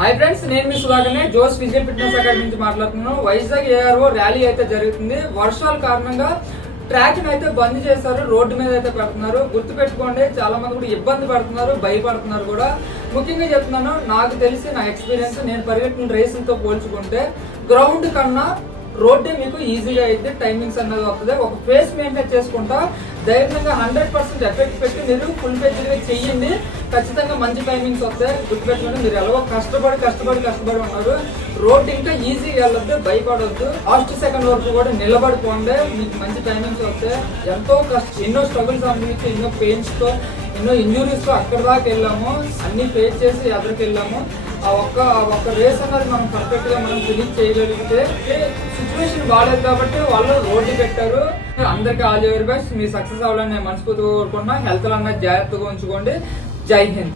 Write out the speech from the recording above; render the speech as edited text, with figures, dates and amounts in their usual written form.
Hi friends, నేను మీ సుధాకర్ని Jose physical fitness academy నుంచి మాట్లాడుతున్నాను. వైజాగ్ ఏఆర్ఓ ర్యాలీ అయితే జరుగుతుంది. వర్షాల కారణంగా ట్రాక్ అయితే బంద్ చేశారు, రోడ్డు మీద అయితే పెడుతున్నారు. గుర్తుపెట్టుకోండి, చాలా మంది కూడా ఇబ్బంది పడుతున్నారు, భయపడుతున్నారు కూడా. ముఖ్యంగా చెప్తున్నాను, నాకు తెలిసి నా ఎక్స్పీరియన్స్, నేను పరిగెట్టిన రేసులతో పోల్చుకుంటే గ్రౌండ్ కన్నా రోడ్డే మీకు ఈజీగా అయితే టైమింగ్స్ అన్నది వస్తుంది. ఒక ఫేస్ మెయింటైన్ చేసుకుంటా ధైర్యంగా 100% ఎఫెక్ట్ పెట్టి మీరు ఫుల్ పేజ్గా చెయ్యండి. ఖచ్చితంగా మంచి టైమింగ్స్ వస్తాయి. గుర్తుపెట్టుకుంటే మీరు ఎలాగో కష్టపడి ఉన్నారు. రోడ్ ఇంకా ఈజీగా వెళ్ళొద్దు, భయపడొద్దు. లాస్ట్ సెకండ్ వరకు కూడా నిలబడిపోండి, మీకు మంచి టైమింగ్స్ వస్తాయి. ఎంతో ఎన్నో స్ట్రగుల్స్ అనుభవించి, ఎన్నో పెయిన్స్ తో, ఎన్నో ఇంజురీస్ తో అక్కడి దాకా వెళ్ళాము. అన్ని ఫేస్ చేసి ఎదురుకి వెళ్ళాము. ఆ ఒక్క రేస్ అన్నది మనం పర్ఫెక్ట్ గా మనం ఫినిష్ చేయగలిగితే, సిచ్యువేషన్ బాగాలేదు కాబట్టి వాళ్ళు రోడ్డు పెట్టారు. అందరికీ all the very best. Me success అవ్వాలని నేను మనస్ఫూర్తిగా కోరుకుంటున్నా. హెల్త్ అన్నది జాగ్రత్తగా ఉంచుకోండి. జై హింద్.